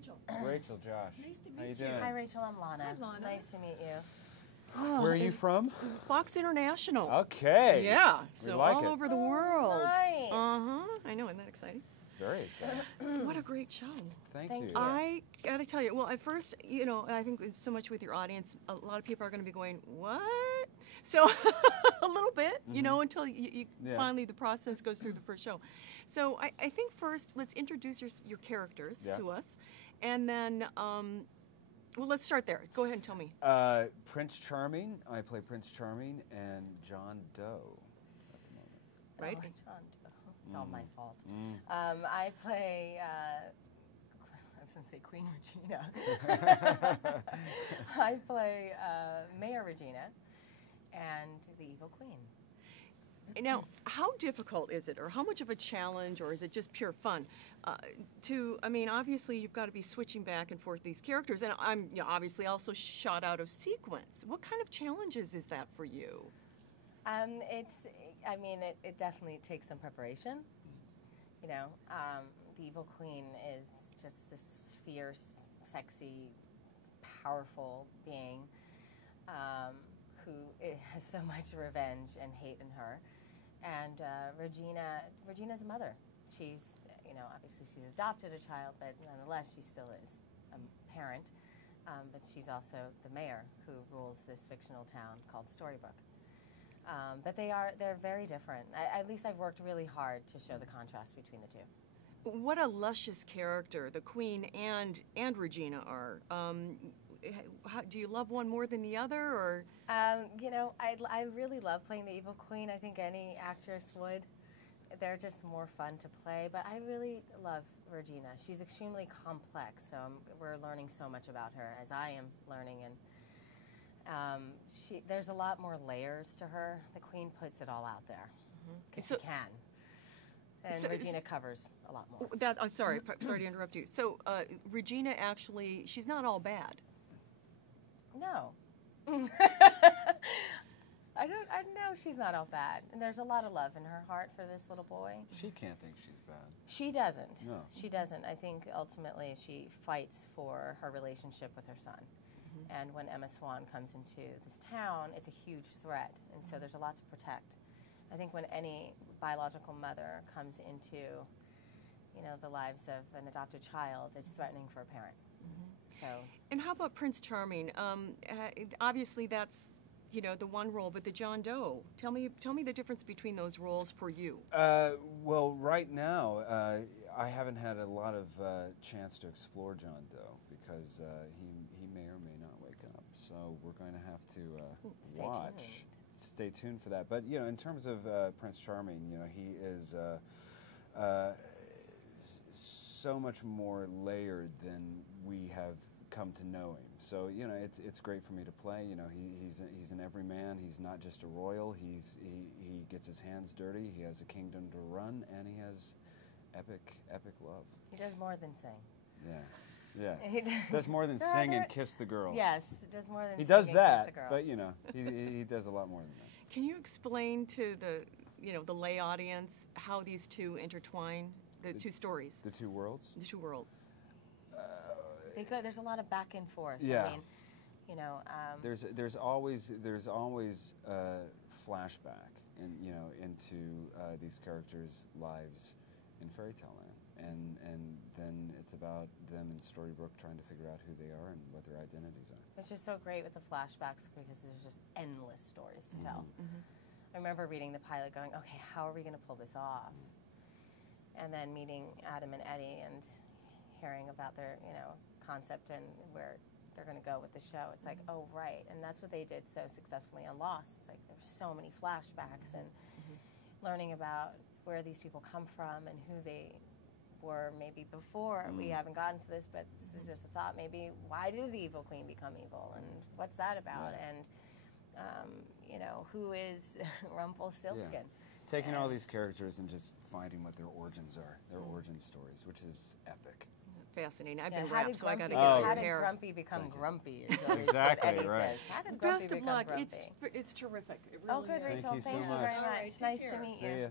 Rachel. Rachel, Josh. Nice to meet How you you. doing? Hi, Rachel. I'm Lana. Hi, Lana. Nice to meet you. Oh, Where are you from? Fox International. Okay. Yeah, We so like all it. over the world. Nice. I know, isn't that exciting? Very exciting. What a great show. Thank Thank you. you. I gotta tell you, well, at first, you know, I think it's so much with your audience, a lot of people are gonna be going, what? So, a little bit, you know, until you Yeah. finally the process goes through the first show. So I think first, let's introduce your characters Yeah. to us, and then, well, let's start there. Go ahead and tell me. Prince Charming. I play Prince Charming and John Doe at the moment. Right? Oh, John, it's all my fault. I play, I was going to say Queen Regina. I play Mayor Regina and the Evil Queen. Now, how difficult is it, or how much of a challenge, or is it just pure fun? I mean, obviously you've got to be switching back and forth these characters, and I'm obviously also shot out of sequence. What kind of challenges is that for you? It definitely takes some preparation. You know, the Evil Queen is just this fierce, sexy, powerful being who has so much revenge and hate in her. And Regina's a mother. She's, you know, obviously she's adopted a child, but nonetheless she still is a parent. But she's also the mayor who rules this fictional town called Storybrookea. But they're very different. At least I've worked really hard to show the contrast between the two. What a luscious character the Queen and Regina are. Do you love one more than the other, or? You know, I really love playing the Evil Queen. I think any actress would. They're just more fun to play, but I really love Regina. She's extremely complex, so we're learning so much about her, as I am learning, and there's a lot more layers to her. The Queen puts it all out there, because she can. And Regina covers a lot more. Sorry to interrupt you. So Regina actually, she's not all bad. No. I know she's not all bad. And there's a lot of love in her heart for this little boy. She can't think she's bad. She doesn't. No. She doesn't. I think ultimately she fights for her relationship with her son. And when Emma Swan comes into this town, it's a huge threat. And so there's a lot to protect. I think when any biological mother comes into, you know, the lives of an adopted child, it's threatening for a parent. So. And how about Prince Charming? Obviously, that's, you know, the one role, but the John Doe. Tell me the difference between those roles for you. Well, right now, I haven't had a lot of chance to explore John Doe because he may or may not wake up. So we're going to have to watch. Stay tuned for that. But, you know, in terms of Prince Charming, you know, he is so much more layered than we have come to know him. So, you know, it's great for me to play. You know, he's an everyman. He's not just a royal. He gets his hands dirty. He has a kingdom to run, and he has epic love. He does more than sing. Yeah. He does more than sing and kiss the girl. Yes, does more than he sing does and that, kiss the girl. but you know, he does a lot more than that. Can you explain to the lay audience how these two intertwine, the two stories? The two worlds? The two worlds. Because there's a lot of back and forth. Yeah. I mean, you know. There's always flashback into these characters' lives in fairy tale land. And then it's about them in Storybrookea trying to figure out who they are and what their identities are. Which is so great with the flashbacks because there's just endless stories to tell. I remember reading the pilot going, okay, how are we going to pull this off? And then meeting Adam and Eddie and hearing about their, you know, concept and where they're going to go with the show. It's like, oh, right. And that's what they did so successfully on Lost. It's like there's so many flashbacks and learning about where these people come from and who they were maybe before. We haven't gotten to this, but this is just a thought. Maybe why did the Evil Queen become evil, and what's that about? And you know, who is Rumpelstiltskin? Yeah. Taking all these characters and just finding what their origins are, their origin stories, which is epic. Fascinating. I've been how wrapped, did so I got to Grumpy, get how your did hair. Grumpy become grumpy? Is Exactly, what Eddie right. says. How did Grumpy Best of become luck. grumpy? It's terrific. It really Oh, good, is. Rachel. you so Thank you much. very All much. right, take Nice care. to meet See you. ya.